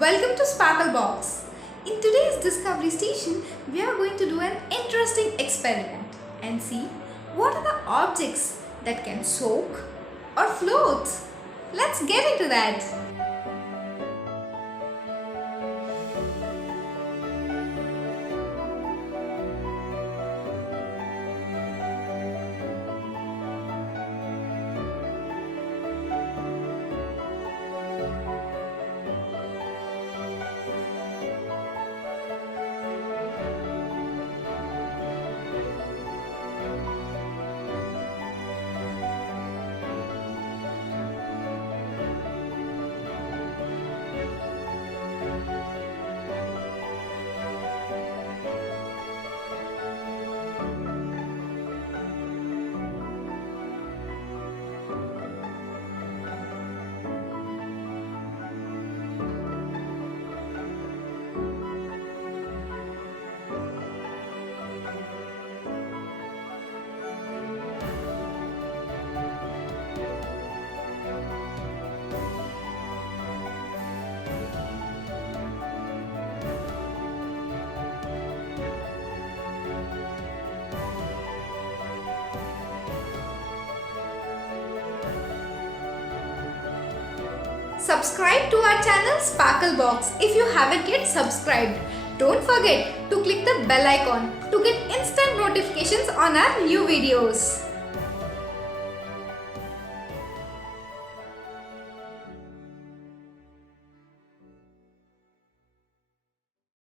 Welcome to Sparklebox. In today's Discovery Station, we are going to do an interesting experiment and see what are the objects that can soak or float. Let's get into that. Subscribe to our channel Sparklebox if you haven't yet subscribed. Don't forget to click the bell icon to get instant notifications on our new videos.